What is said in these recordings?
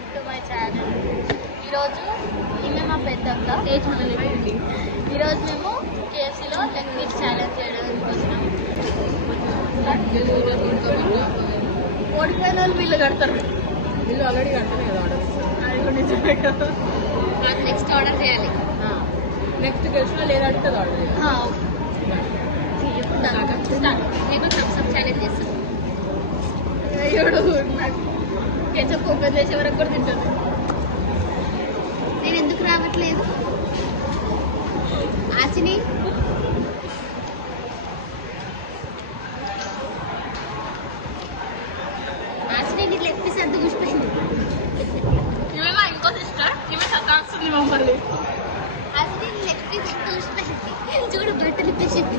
Back to my channel. ఈరోజు ఈమె మా పెద్దక్క. ఈరోజు మేము కేఎఫ్సీలో లెగ్ పీస్ ఛాలెంజ్ చేయడానికి వచ్చినాం. ఓడిపోయిన వాళ్ళు బిల్లు కడతారు. బిల్లు ఆల్రెడీ కడతారు కదా ఆర్డర్. అది కూడా నిజమే కదా. నాకు నెక్స్ట్ ఆర్డర్ చేయాలి. నెక్స్ట్ గెలిచిన లేదంటే ఆర్డర్ ఛాలెంజ్ చేస్తాం. నాకు కెచప్ ఓపెన్ చేసే వరకు కూడా తింటుంది. నేను ఎందుకు రావట్లేదు ఆచిని? ఆచిని నీకు లెగ్ పీస్ అంత గుసిపోయింది. ఇవేమో ఇంకో సిస్టర్ ఇవి సతాస్తుంది మమ్మల్ని. ఆచిని లెగ్ పీస్ ఎంత గుసిపోయింది చూడు, బట్టలు ఇప్పేసింది.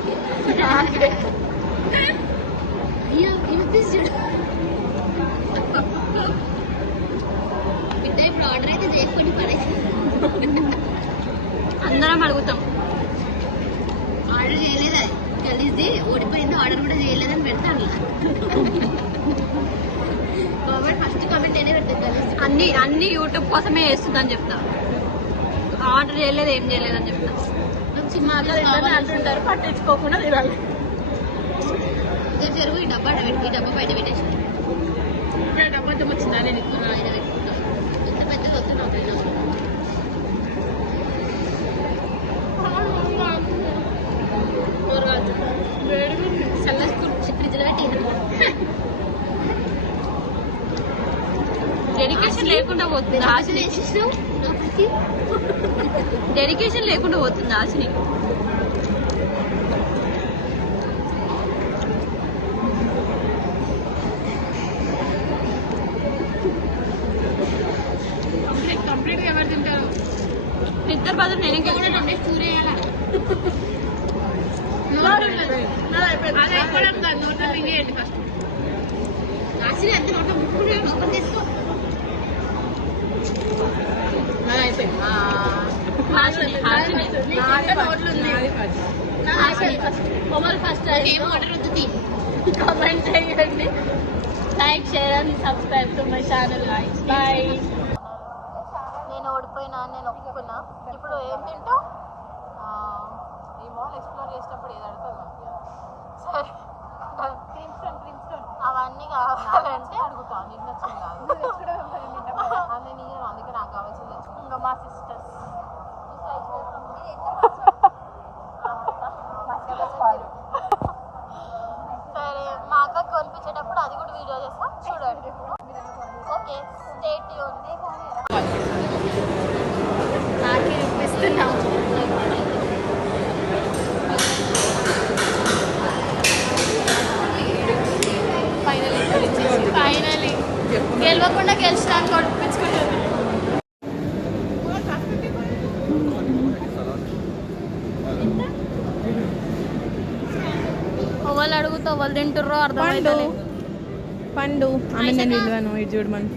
అయ్యో ఇవి పీస్ చూడు. బిడ్డ ఇప్పుడు ఆర్డర్ అయితే చేయకుండా పడే. అందరం అడుగుతాం. ఆర్డర్ చేయలేదా గలీజ్ది, ఓడిపోయింది, ఆర్డర్ కూడా చేయలేదని పెడతాను. కాబట్టి ఫస్ట్ కామెంట్ నేనే పెట్టాను గలీజ్. అన్ని యూట్యూబ్ కోసమే వేస్తుందని చెప్తా. ఆర్డర్ చేయలేదు ఏం చేయలేదని చెప్తా. అంటుంటారు, పట్టించుకోకుండా తినాలి. చెరువు ఈ డబ్బా ఈ డబ్బా బయట పెట్టేసి డబ్బా వచ్చిందా నేను ఎంత పెద్దది వస్తున్నావు ఫ్రిడ్జ్లో పెట్టి డెడికేషన్ లేకుండా పోతుంది ఆశని. డెడికేషన్ లేకుండా పోతుంది ఆశని. కంప్లీట్గా ఎవరు తింటారు? ఇద్దరు బదులు నేను ఇంకా కూడా కూర వేయాలా? ఆశని అంత నోట ముట్టుకుంటే తీసుకో. కామెంట్ చేయండి, like share and subscribe to my channel. Bye. నేను ఓడిపోయినా, నేను ఒప్పుకున్నా. ఇప్పుడు ఏం తింటావు? ఈ మాల్ ఎక్స్ప్లోర్ చేసినప్పుడు ఏది అడుగుతుంది సరే, క్రీమ్స్టోన్ అవన్నీ కావాలంటే అడుగుతాను. నీకు నచ్చింది కాదు అందుకే నాకు కావాల్సింది తెచ్చుకో. ఇంకా మా సిస్టర్స్ సరే, మా అక్కకి కొనిపించేటప్పుడు అది కూడా వీడియో చేస్తా, చూడండి. Okay, stay tune. నాకే ఇప్పిస్తున్నాం. ఫైనలీ గెలవకుండా గెలిచడానికి కొనిపించుకుంటుంది. ఎవరు అడుగుతా ఎవరు తింటుర్రో అర్థం. పండు ఆమె నేను విలువను ఇటు చూడమని.